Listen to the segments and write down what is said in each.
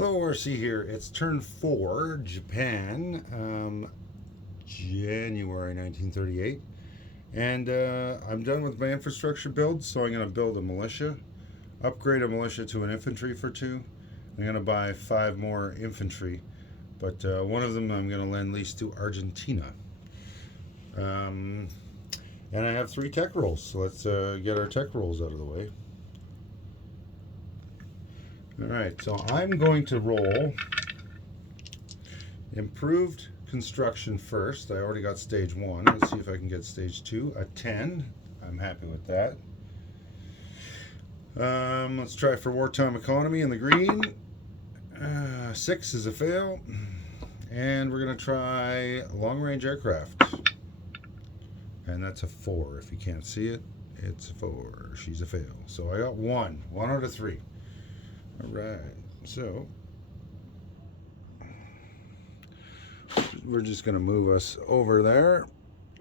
Hello, RC here. It's turn 4, Japan, January 1938. And I'm done with my infrastructure build, so I'm going to build a militia, upgrade a militia to an infantry for 2. I'm going to buy 5 more infantry, but one of them I'm going to lend lease to Argentina. And I have 3 tech rolls, so let's get our tech rolls out of the way. Alright, so I'm going to roll improved construction first. I already got stage 1. Let's see if I can get stage 2. A 10. I'm happy with that. Let's try for wartime economy in the green. 6 is a fail. And we're going to try long range aircraft. And that's a 4. If you can't see it, it's a 4. She's a fail. So I got 1. 1 out of 3. Alright, so we're just going to move us over there.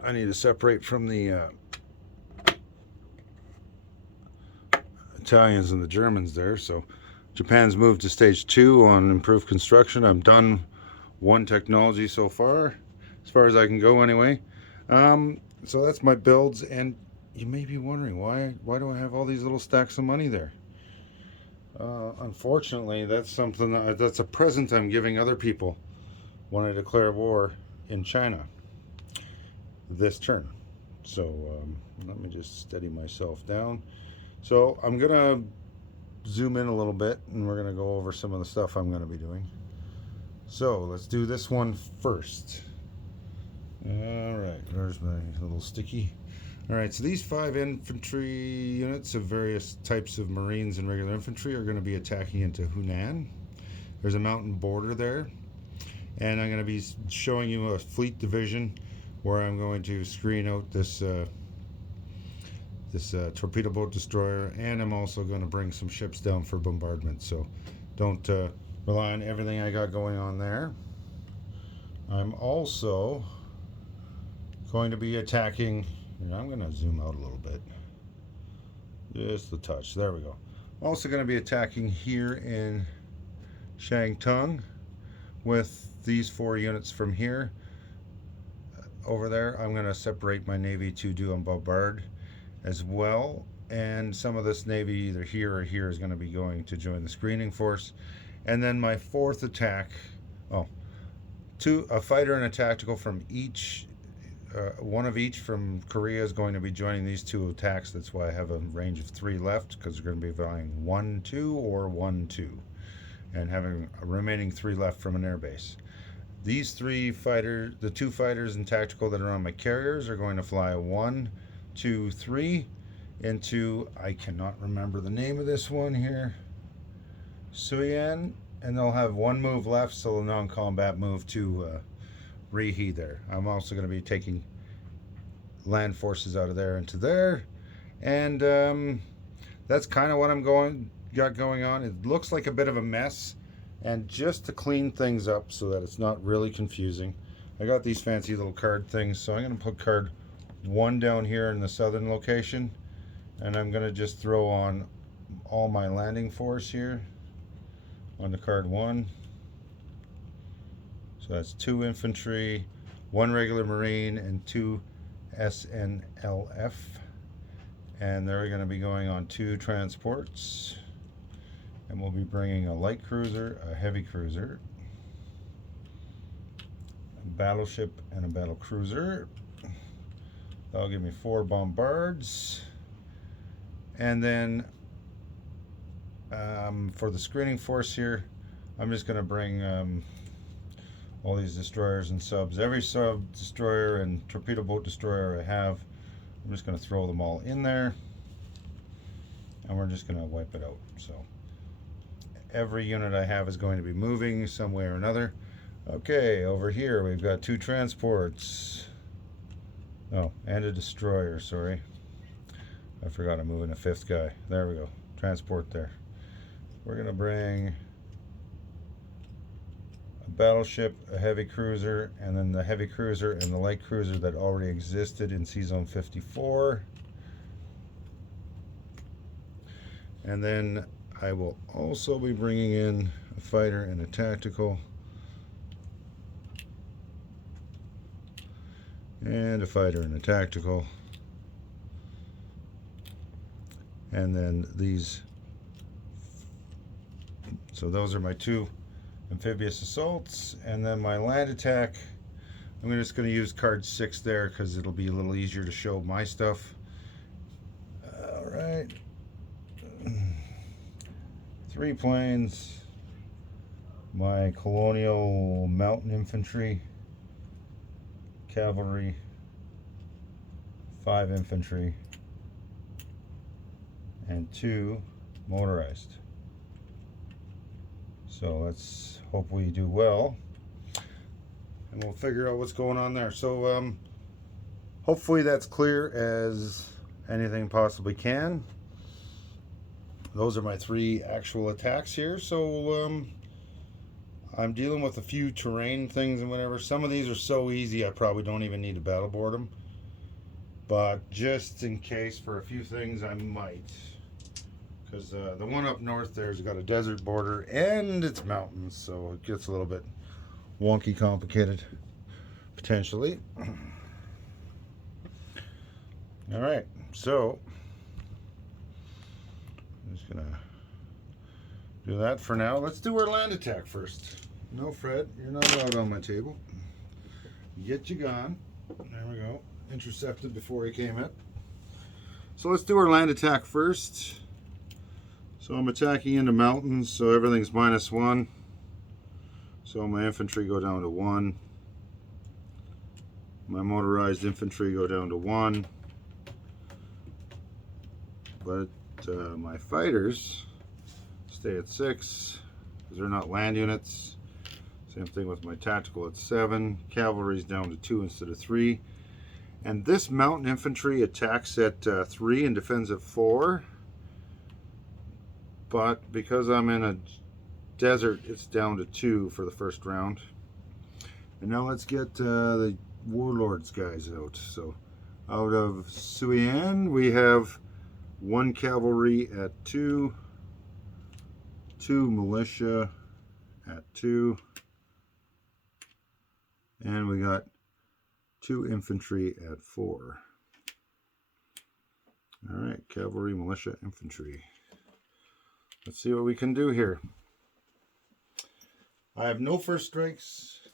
I need to separate from the Italians and the Germans there. So Japan's moved to stage 2 on improved construction. I'm done 1 technology so far as I can go anyway. So that's my builds, and you may be wondering why do I have all these little stacks of money there? Unfortunately, that's a present I'm giving other people when I declare war in China this turn. So let me just steady myself down. So I'm gonna zoom in a little bit, and we're gonna go over some of the stuff I'm gonna be doing. So let's do this one first. All right, there's my little sticky. Alright, so these 5 infantry units of various types of Marines and regular infantry are going to be attacking into Hunan. There's a mountain border there, and I'm going to be showing you a fleet division where I'm going to screen out this torpedo boat destroyer, and I'm also going to bring some ships down for bombardment, so don't rely on everything I got going on there. I'm also going to be attacking. I'm going to zoom out a little bit. Just a touch. There we go. I'm also going to be attacking here in Shantung with these 4 units from here. Over there, I'm going to separate my navy to do a bombard as well. And some of this navy either here or here is going to be going to join the screening force. And then my 4th attack, a fighter and a tactical from each. One of each from Korea is going to be joining these 2 attacks. That's why I have a range of 3 left, because they're going to be vying 1-2 or 1-2, and having a remaining 3 left from an airbase. These 3 fighters, the 2 fighters and tactical that are on my carriers, are going to fly 1, 2, 3 into, I cannot remember the name of this one here, Suiyuan, and they'll have 1 move left, so the non-combat move to reheat there. I'm also going to be taking land forces out of there into there, and that's kind of what I'm got going on. It looks like a bit of a mess, and just to clean things up so that it's not really confusing, I got these fancy little card things. So I'm going to put card 1 down here in the southern location, and I'm going to just throw on all my landing force here on the card 1. So that's 2 infantry, 1 regular Marine, and 2 SNLF. And they're going to be going on 2 transports. And we'll be bringing a light cruiser, a heavy cruiser, a battleship, and a battle cruiser. That'll give me 4 bombards. And then for the screening force here, I'm just going to bring all these destroyers and subs. Every sub, destroyer, and torpedo boat destroyer I have, I'm just going to throw them all in there, and we're just going to wipe it out. So every unit I have is going to be moving some way or another. Okay, over here we've got 2 transports. Oh, and a destroyer, sorry. I forgot I'm moving a 5th guy. There we go. Transport there. We're going to bring battleship, a heavy cruiser, and then the heavy cruiser and the light cruiser that already existed in C-Zone 54. And then I will also be bringing in a fighter, and a tactical. And a fighter and a tactical. And then these. So those are my 2 amphibious assaults. And then my land attack, I'm just going to use card 6 there because it'll be a little easier to show my stuff. Alright. 3 planes. My colonial mountain infantry. Cavalry. 5 infantry. And 2 motorized. So let's hope we do well, and we'll figure out what's going on there. So hopefully that's clear as anything possibly can. Those are my 3 actual attacks here. So I'm dealing with a few terrain things and whatever. Some of these are so easy I probably don't even need to battle board them, but just in case for a few things I might. Because the one up north there's got a desert border and it's mountains, so it gets a little bit wonky, complicated, potentially. Alright, so I'm just gonna do that for now. Let's do our land attack first. No, Fred, you're not allowed on my table. Get you gone. There we go. Intercepted before he came in. So let's do our land attack first. So I'm attacking into mountains, so everything's -1. So my infantry go down to 1. My motorized infantry go down to 1. But my fighters stay at 6 because they're not land units. Same thing with my tactical at 7. Cavalry's down to 2 instead of 3. And this mountain infantry attacks at 3 and defends at 4. But because I'm in a desert, it's down to 2 for the first round. And now let's get the warlords guys out. So out of Suiyuan, we have 1 cavalry at 2, 2 militia at 2, and we got 2 infantry at 4. All right, cavalry, militia, infantry. Let's see what we can do here. I have no first strikes.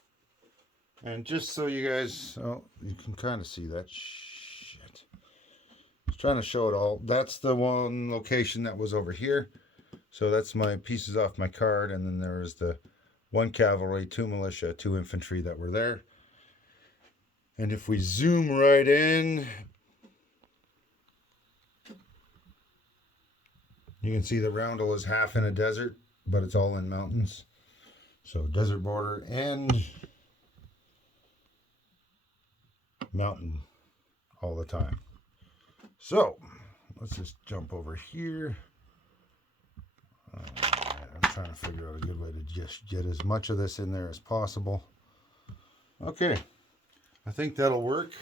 And just so you guys, oh, you can kind of see that. Shit. I was trying to show it all. That's the one location that was over here. So that's my pieces off my card. And then there's the 1 cavalry, 2 militia, 2 infantry that were there. And if we zoom right in, you can see the roundel is half in a desert, but it's all in mountains. So desert border and mountain all the time. So let's just jump over here. I'm trying to figure out a good way to just get as much of this in there as possible. Okay, I think that'll work.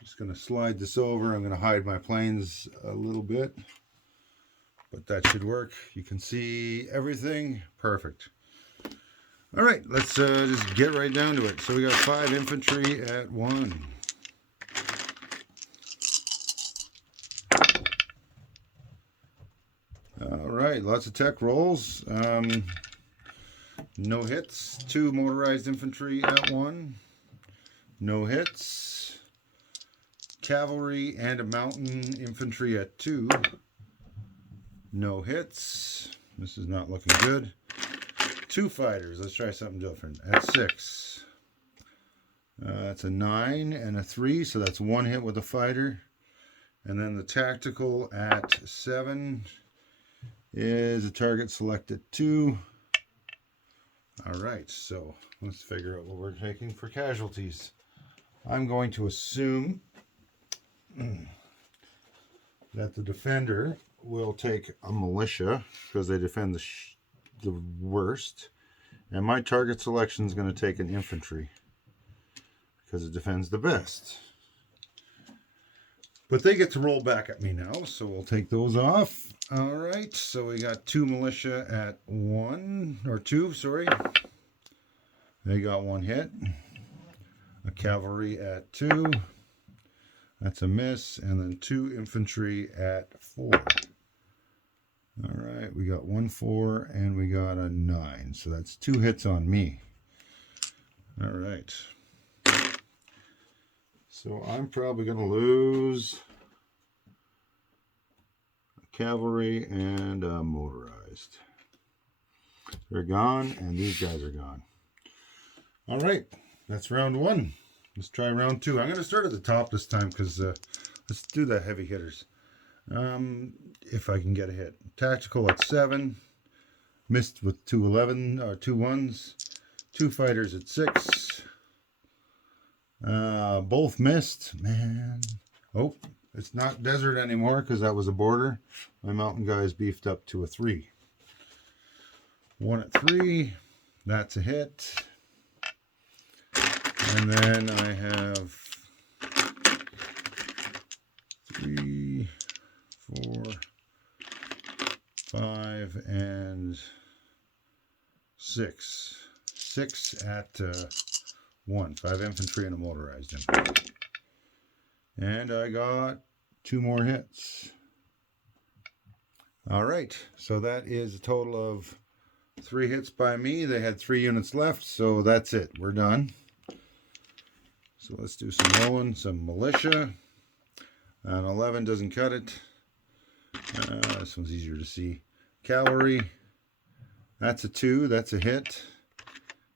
Just going to slide this over. I'm going to hide my planes a little bit, but that should work. You can see everything. Perfect. All right, let's just get right down to it. So we got 5 infantry at 1. All right, lots of tech rolls. No hits. 2 motorized infantry at 1. No hits. Cavalry and a mountain infantry at 2. No hits. This is not looking good. 2 fighters. Let's try something different. At 6. That's a 9 and a 3, so that's 1 hit with a fighter. And then the tactical at 7 is a target select at 2. All right, so let's figure out what we're taking for casualties. I'm going to assume that the defender will take a militia because they defend the worst, and my target selection is going to take an infantry because it defends the best. But they get to roll back at me now, so we'll take those off. All right, so we got 2 militia at 1, or 2, sorry. They got 1 hit. A cavalry at 2. That's a miss. And then 2 infantry at 4. All right, we got 1 4 and we got a 9. So that's 2 hits on me. All right. So I'm probably going to lose a cavalry and a motorized. They're gone, and these guys are gone. All right, that's round 1. Let's try round 2. I'm going to start at the top this time because let's do the heavy hitters. If I can get a hit. Tactical at 7. Missed with 2 1s. 2 fighters at 6. Both missed. Man. Oh, it's not desert anymore because that was a border. My mountain guys beefed up to a 3. 1 at 3. That's a hit. And then I have 3, 4, 5, and 6. 6 at 1. 5 infantry and a motorized infantry. And I got 2 more hits. All right, so that is a total of 3 hits by me. They had 3 units left, so that's it. We're done. So let's do some rolling, some militia. An 11 doesn't cut it. This one's easier to see. Cavalry. That's a 2. That's a hit.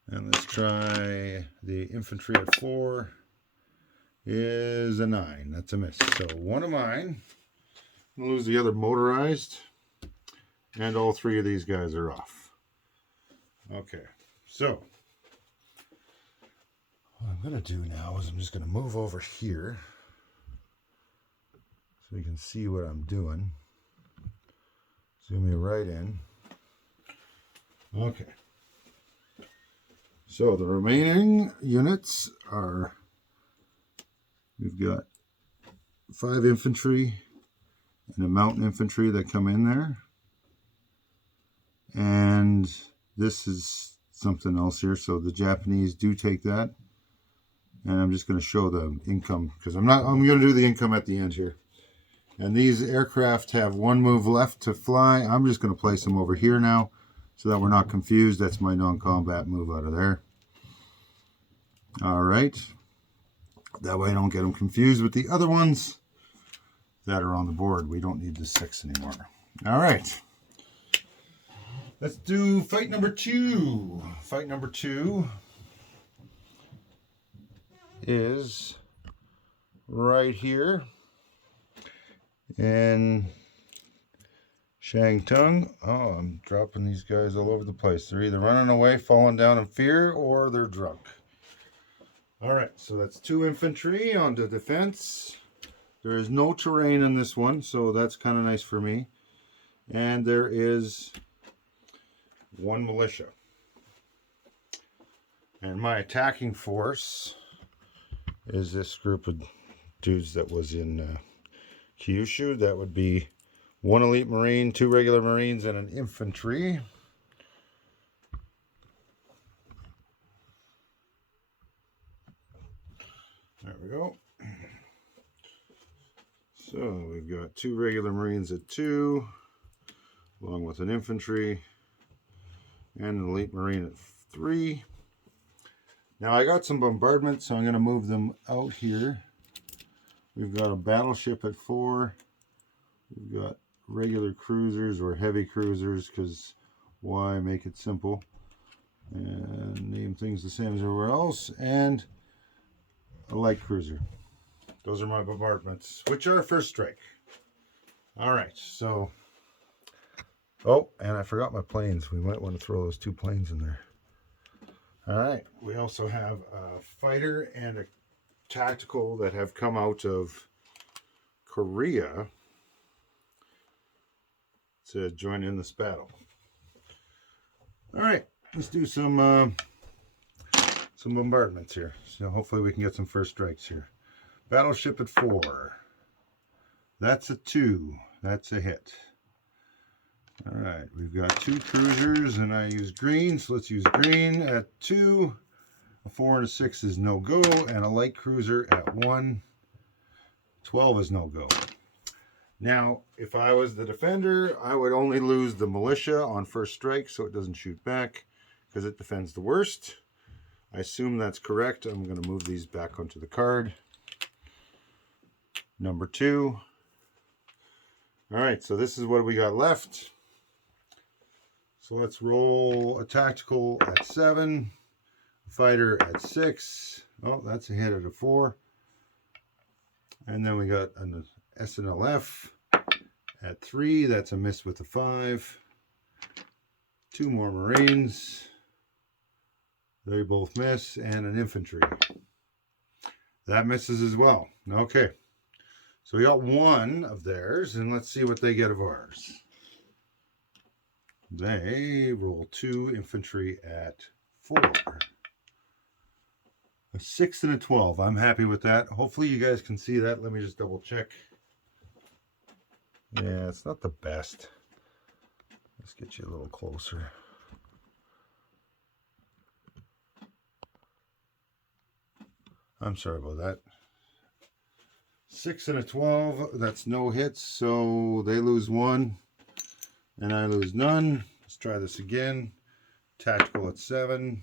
And let's try the infantry at 4. Is a 9. That's a miss. So 1 of mine. I'll lose the other motorized. And all 3 of these guys are off. Okay. So what I'm going to do now is I'm just going to move over here so you can see what I'm doing. Zoom me right in. Okay. So the remaining units are, we've got 5 infantry and a mountain infantry that come in there. And this is something else here. So the Japanese do take that. And I'm just going to show the income because I'm going to do the income at the end here. And these aircraft have 1 move left to fly. I'm just going to place them over here now so that we're not confused. That's my non-combat move out of there. All right. That way I don't get them confused with the other ones that are on the board. We don't need the 6 anymore. All right. Let's do fight number 2. Fight number 2 is right here in Shantung. Oh, I'm dropping these guys all over the place. They're either running away, falling down in fear, or they're drunk. All right, so that's 2 infantry on the defense. There is no terrain in this one, so that's kind of nice for me. And there is 1 militia. And my attacking force is this group of dudes that was in Kyushu. That would be 1 elite marine, 2 regular marines, and an infantry. There we go. So we've got 2 regular marines at 2, along with an infantry and an elite marine at 3. Now I got some bombardment, so I'm going to move them out here. We've got a battleship at 4. We've got regular cruisers or heavy cruisers, because why make it simple and name things the same as everywhere else, and a light cruiser. Those are my bombardments, which are first strike. All right, so oh, and I forgot my planes. We might want to throw those 2 planes in there. All right, we also have a fighter and a tactical that have come out of Korea to join in this battle. All right, let's do some bombardments here. So hopefully we can get some first strikes here. Battleship at 4. That's a 2. That's a hit. All right, we've got 2 cruisers, and I use green, so let's use green at 2. A 4 and a 6 is no go, and a light cruiser at 1. 12 is no go. Now, if I was the defender, I would only lose the militia on first strike so it doesn't shoot back because it defends the worst. I assume that's correct. I'm going to move these back onto the card. Number 2. All right, so this is what we got left. So let's roll a tactical at 7, a fighter at 6. Oh, that's a hit at a 4. And then we got an SNLF at 3. That's a miss with a 5. 2 more Marines. They both miss. And an infantry. That misses as well. Okay. So we got 1 of theirs, and let's see what they get of ours. They roll 2 infantry at 4. A 6 and a 12. I'm happy with that. Hopefully you guys can see that. Let me just double check. Yeah, it's not the best. Let's get you a little closer. I'm sorry about that. 6 and a 12. That's no hits, so they lose 1. And I lose none. Let's try this again. Tactical at 7.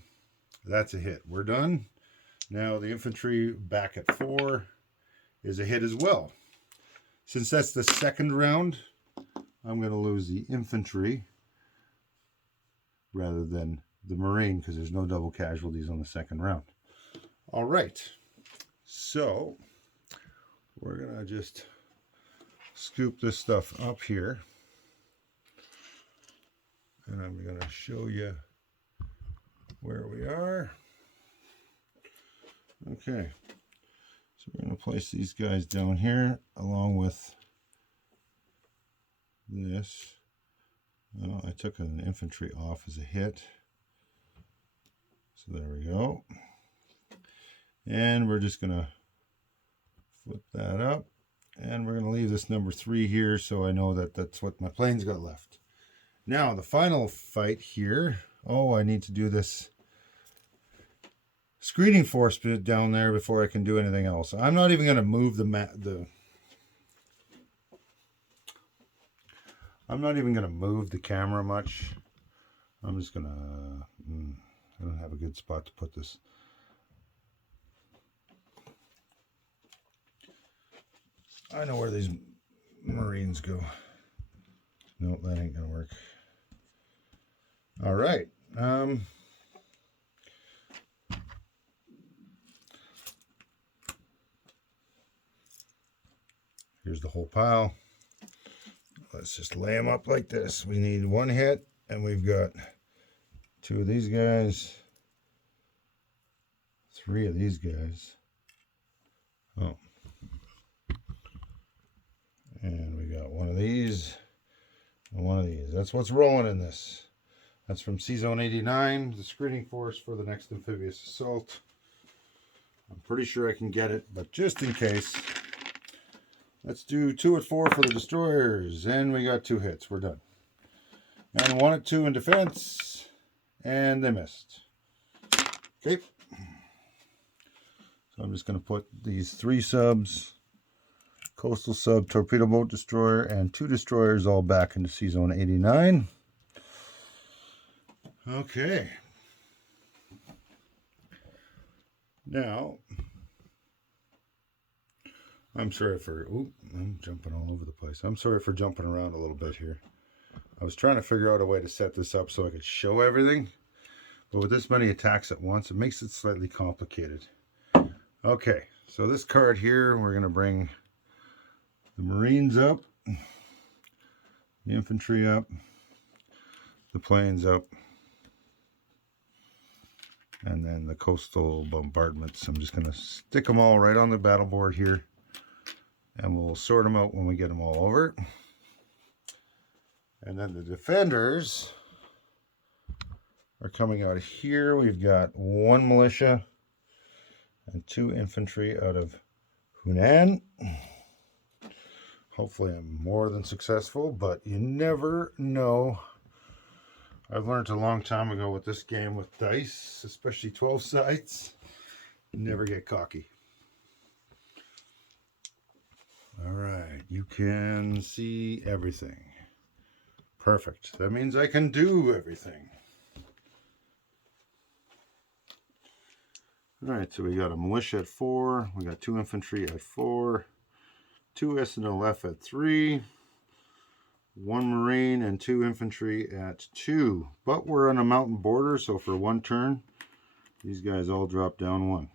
That's a hit. We're done. Now the infantry back at 4 is a hit as well. Since that's the second round, I'm going to lose the infantry rather than the Marine because there's no double casualties on the second round. All right. So we're going to just scoop this stuff up here. And I'm going to show you where we are. Okay. So we're going to place these guys down here along with this. Well, I took an infantry off as a hit. So there we go. And we're just going to flip that up. And we're going to leave this number 3 here so I know that that's what my plane's got left. Now, the final fight here. Oh, I need to do this screening force bit down there before I can do anything else. I'm not even going to move I'm not even going to move the camera much. I'm just going to... I don't have a good spot to put this. I know where these Marines go. Nope, that ain't going to work. All right. Here's the whole pile. Let's just lay them up like this. We need 1 hit, and we've got 2 of these guys, 3 of these guys. Oh. And we got 1 of these and 1 of these. That's what's rolling in this. That's from C-Zone 89, the screening force for the next amphibious assault. I'm pretty sure I can get it, but just in case, let's do 2 at 4 for the destroyers. And we got 2 hits. We're done. And 1 at 2 in defense. And they missed. Okay. So I'm just going to put these 3 subs, coastal sub, torpedo boat destroyer, and 2 destroyers all back into C-Zone 89. Okay. Now, I'm sorry for, I'm jumping all over the place. I'm sorry for jumping around a little bit here. I was trying to figure out a way to set this up so I could show everything. But with this many attacks at once, it makes it slightly complicated. Okay, so this card here, we're going to bring the Marines up, the infantry up, the planes up, and then the coastal bombardments. I'm just going to stick them all right on the battle board here, and we'll sort them out when we get them all over. And then the defenders are coming out of here. We've got 1 militia and 2 infantry out of Hunan. Hopefully I'm more than successful, but you never know. I've learned a long time ago with this game with dice, especially 12 sides, never get cocky. All right, you can see everything. Perfect. That means I can do everything. All right, so we got a militia at 4. We got 2 infantry at 4. 2 SNLF at 3. 1 marine and 2 infantry at 2. But we're on a mountain border, so for 1 turn, these guys all drop down 1.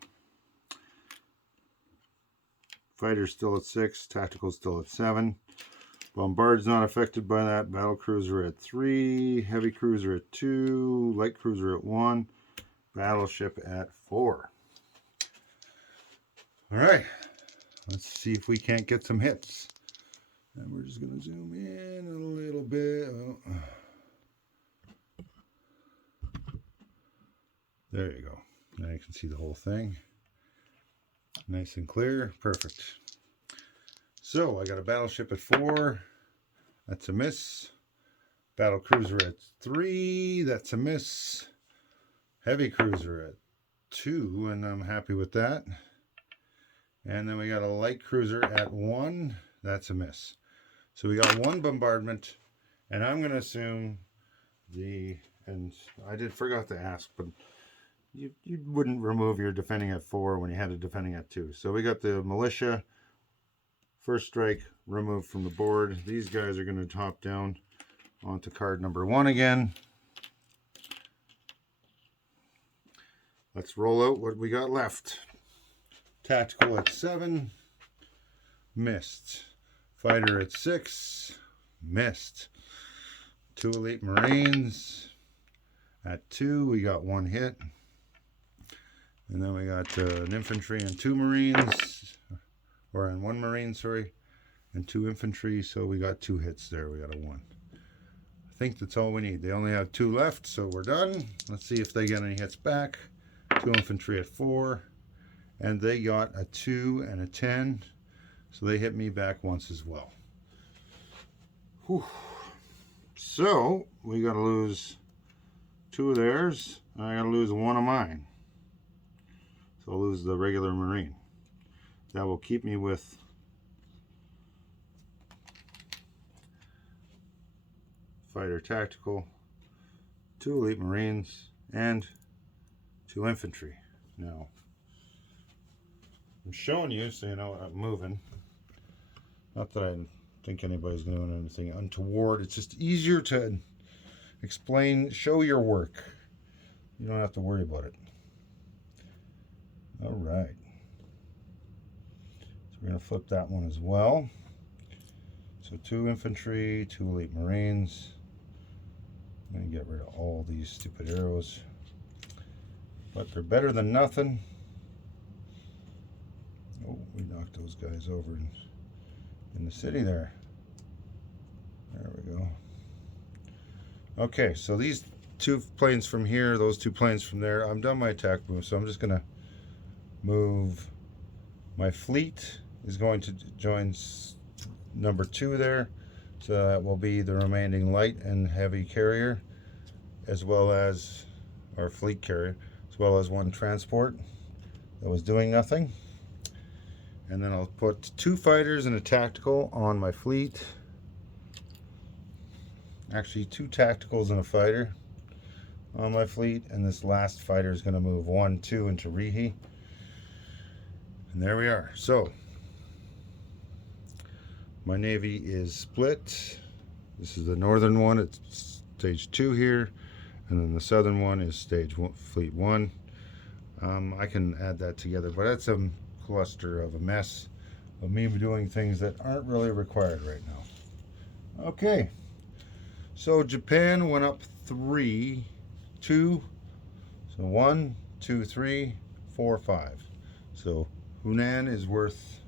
Fighters still at 6. Tactical still at 7. Bombard's not affected by that. Battle cruiser at 3. Heavy cruiser at 2. Light cruiser at 1. Battleship at 4. All right, let's see if we can't get some hits. And we're just going to zoom in a little bit. Oh. There you go. Now you can see the whole thing. Nice and clear. Perfect. So I got a battleship at 4. That's a miss. Battle cruiser at 3. That's a miss. Heavy cruiser at 2, and I'm happy with that. And then we got a light cruiser at 1. That's a miss. So we got 1 bombardment, and I'm going to assume and I forgot to ask, but you wouldn't remove your defending at 4 when you had a defending at 2. So we got the militia, first strike, removed from the board. These guys are going to hop down onto card number 1 again. Let's roll out what we got left. Tactical at 7, missed. Fighter at 6, missed. 2 elite marines at 2, we got 1 hit. And then we got an infantry and 2 marines, and 1 marine, sorry, and 2 infantry, so we got 2 hits there. We got a 1. I think that's all we need. They only have 2 left, so we're done. Let's see if they get any hits back. 2 infantry at 4. And they got a 2 and a 10. So they hit me back once as well. Whew. So we got to lose 2 of theirs. And I got to lose 1 of mine. So I'll lose the regular marine. That will keep me with fighter tactical, 2 elite marines, and 2 infantry. Now, I'm showing you so you know I'm moving. Not that I think anybody's doing anything untoward. It's just easier to explain, show your work. You don't have to worry about it. All right. So we're going to flip that one as well. So 2 infantry, 2 elite marines. I'm going to get rid of all these stupid arrows. But they're better than nothing. Oh, we knocked those guys over in the city there. There we go. Okay, so these 2 planes from here, those 2 planes from there, I'm done my attack move, so I'm just going to move. My fleet is going to join number 2 there, so that will be the remaining light and heavy carrier, as well as our fleet carrier, as well as 1 transport that was doing nothing. And then I'll put 2 fighters and a tactical on my fleet. Actually, 2 tacticals and a fighter on my fleet. And this last fighter is going to move 1, 2 into Rihi. And there we are. So, my navy is split. This is the northern one. It's stage 2 here. And then the southern one is fleet 1. I can add that together, but that's a cluster of a mess of me doing things that aren't really required right now. Okay, so Japan went up 3, 2, so 1, 2, 3, 4, 5. So Hunan is worth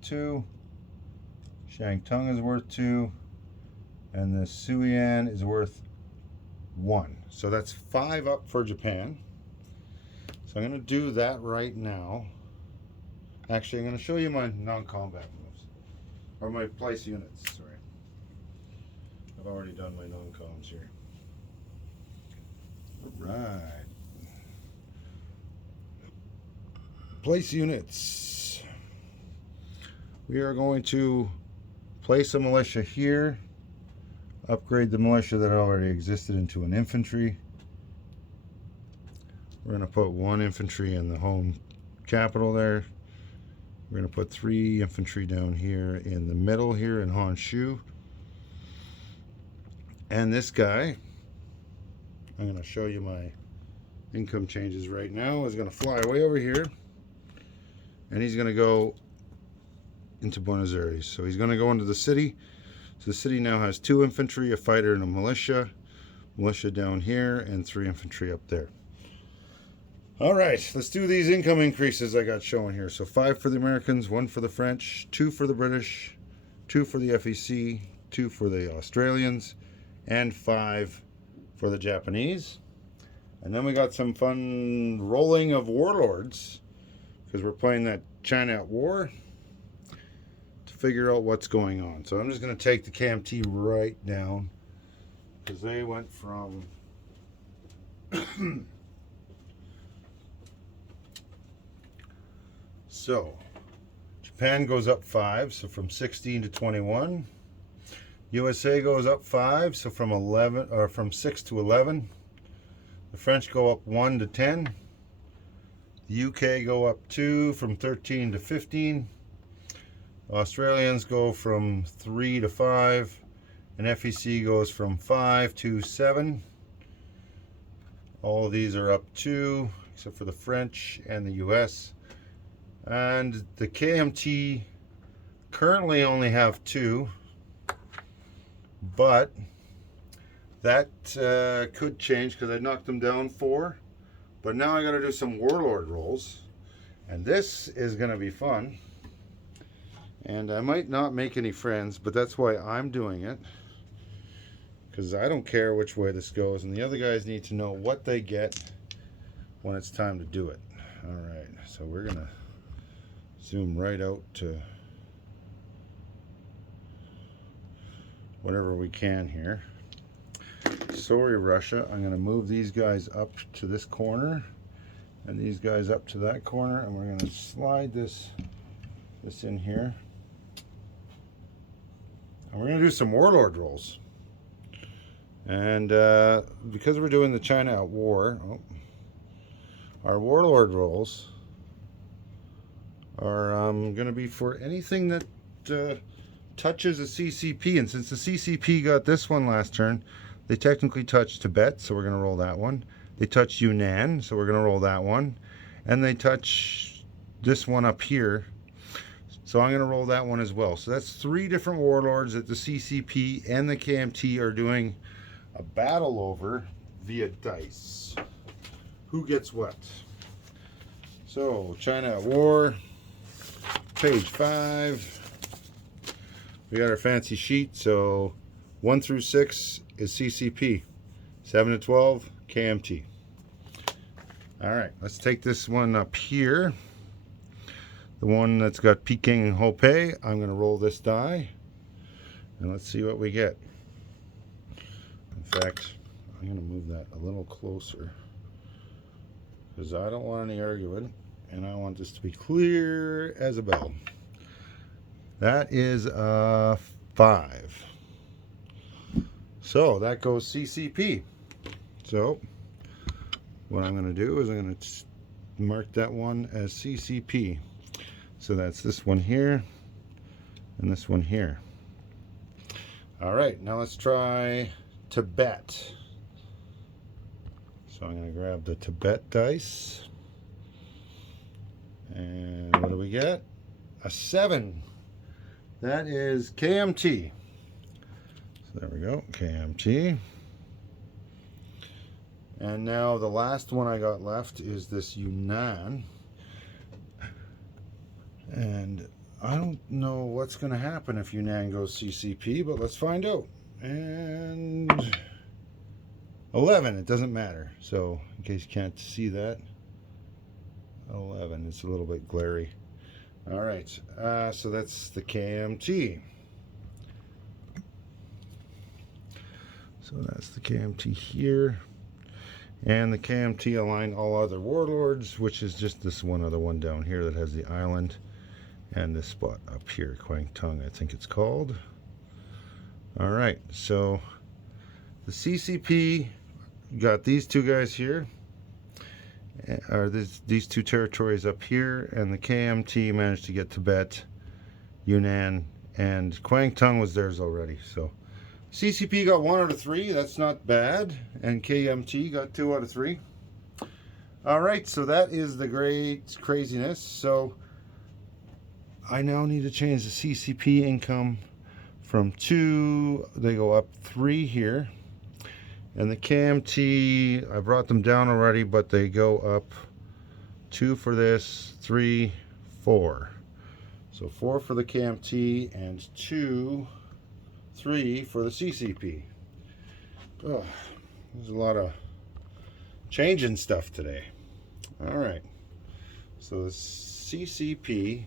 2, Shantung is worth 2, and the Suiyuan is worth 1. So that's 5 up for Japan. So I'm going to do that right now. Actually, I'm going to show you my non-combat moves. Or my place units, sorry. I've already done my non-coms here. Alright. Place units. We are going to place a militia here. Upgrade the militia that already existed into an infantry. We're going to put 1 infantry in the home capital there. We're going to put 3 infantry down here in the middle here in Honshu. And this guy, I'm going to show you my income changes right now, is going to fly way over here. And he's going to go into Buenos Aires. So he's going to go into the city. So the city now has 2 infantry, a fighter, and a militia. Militia down here, and 3 infantry up there. Alright, let's do these income increases I got showing here. So 5 for the Americans, 1 for the French, 2 for the British, 2 for the FEC, 2 for the Australians, and 5 for the Japanese. And then we got some fun rolling of warlords, because we're playing that China at War, to figure out what's going on. So I'm just going to take the KMT right down, because they went from so Japan goes up 5, so from 16 to 21. USA goes up 5, so from 11 or from 6 to 11. The French go up 1 to 10. The UK go up 2 from 13 to 15. Australians go from 3 to 5, and FEC goes from 5 to 7. All of these are up 2, except for the French and the US. And the KMT currently only have 2, but that could change because I knocked them down 4. But now I got to do some warlord rolls, and this is going to be fun. And I might not make any friends, but that's why I'm doing it, because I don't care which way this goes, and the other guys need to know what they get when it's time to do it. Alright, so we're going to zoom right out to whatever we can here. Sorry, Russia. I'm going to move these guys up to this corner and these guys up to that corner, and we're going to slide this in here. And we're going to do some warlord rolls. And because we're doing the China at War, our warlord rolls are going to be for anything that touches a CCP. And since the CCP got this one last turn, they technically touch Tibet, so we're going to roll that one. They touch Hunan, so we're going to roll that one. And they touch this one up here, so I'm going to roll that one as well. So that's 3 different warlords that the CCP and the KMT are doing a battle over via dice. Who gets what? So, China at War, page 5. We got our fancy sheet, so 1 through 6 is CCP, 7 to 12 KMT. Alright, let's take this one up here. The one that's got Peking and Hopei. I'm going to roll this die, and let's see what we get. In fact, I'm going to move that a little closer, because I don't want any argument, and I want this to be clear as a bell. That is a 5. So that goes CCP. So what I'm going to do is I'm going to mark that one as CCP. So that's this one here and this one here. All right, now let's try Tibet. So I'm going to grab the Tibet dice. And what do we get? A 7. That is KMT. So there we go, KMT. And now the last one I got left is this Hunan. And I don't know what's going to happen if Hunan goes CCP, but let's find out. And 11, it doesn't matter. So in case you can't see that, 11, it's a little bit glary. All right, so that's the KMT. So that's the KMT here. And the KMT aligned all other warlords, which is just this one other one down here that has the island. And this spot up here, Shantung, I think it's called. All right, so the CCP got these two guys here, or these two territories up here, and the KMT managed to get Tibet, Hunan, and Shantung was theirs already. So CCP got 1 out of 3, that's not bad, and KMT got 2 out of 3. All right, so that is the great craziness. So I now need to change the CCP income from 2, they go up 3 here. And the KMT, I brought them down already, but they go up 2 for this, 3, 4. So 4 for the KMT and 2, 3 for the CCP. Oh, there's a lot of changing stuff today. All right. So the CCP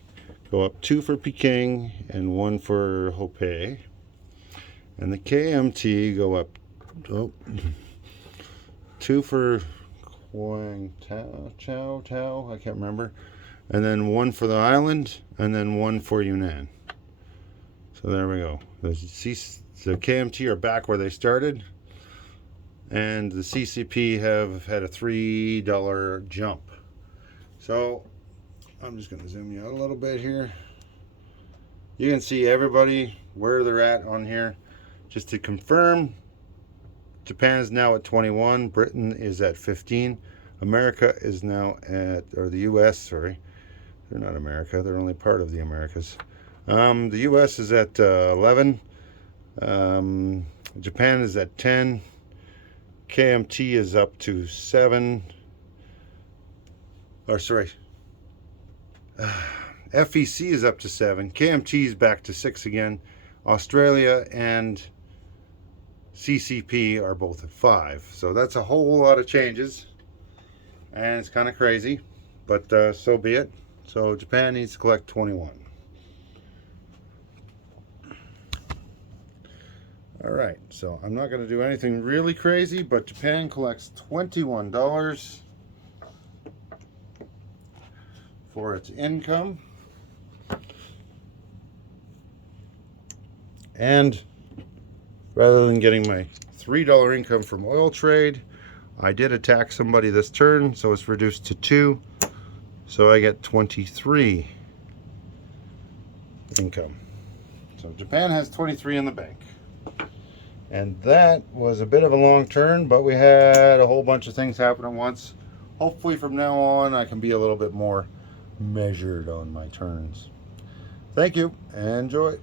go up 2 for Peking and 1 for Hopei. And the KMT go up 2 for Tao, I can't remember. And then 1 for the island, and then 1 for Hunan. So there we go. The KMT are back where they started. And the CCP have had a $3 jump. So I'm just going to zoom you out a little bit here. You can see everybody where they're at on here. Just to confirm, Japan is now at 21, Britain is at 15, America is now at, or the US, sorry, they're not America, they're only part of the Americas. The US is at 11, Japan is at 10, KMT is up to 7, or sorry, FEC is up to 7, KMT is back to 6 again, Australia and CCP are both at 5. So that's a whole lot of changes. And it's kind of crazy. But so be it. So Japan needs to collect 21. Alright, so I'm not going to do anything really crazy, but Japan collects $21 for its income. And rather than getting my $3 income from oil trade, I did attack somebody this turn, so it's reduced to 2. So I get 23 income. So Japan has 23 in the bank. And that was a bit of a long turn, but we had a whole bunch of things happen at once. Hopefully from now on I can be a little bit more measured on my turns. Thank you, and enjoy.